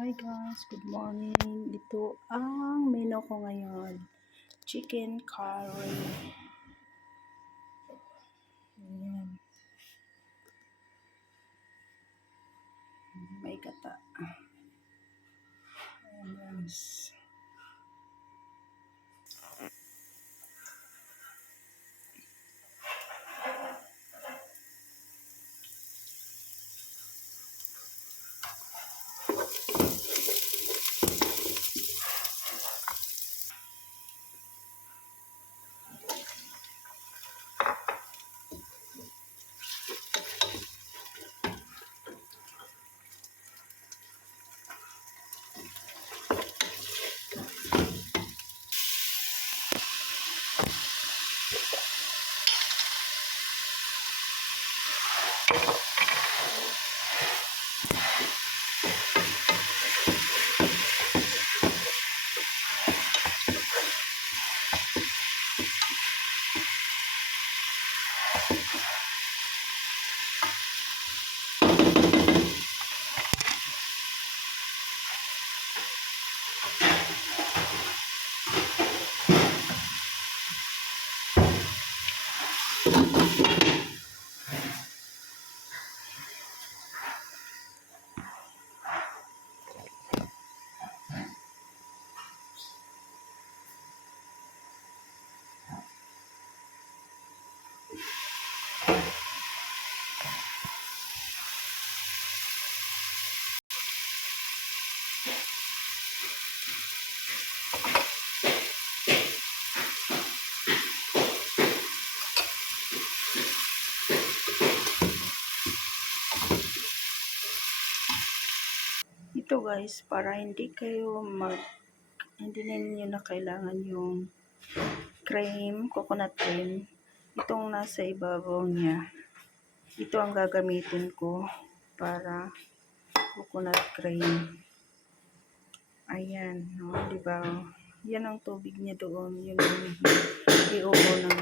Hi guys, good morning. Ito ang menu ko ngayon. Chicken curry. Ayan. May gata. Ayan guys. Ito guys, para hindi ninyo na kailangan yung cream, coconut cream. Itong nasa ibabaw niya. Ito ang gagamitin ko para coconut cream. Ayan, no, diba? Yan ang tubig niya doon. Yun ang iubo ng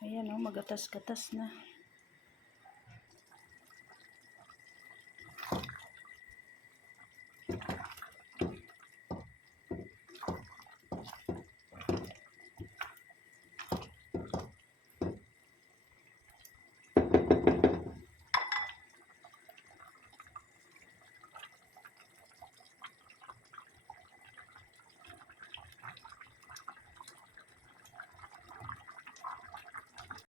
ayan o, magatas-gatas na.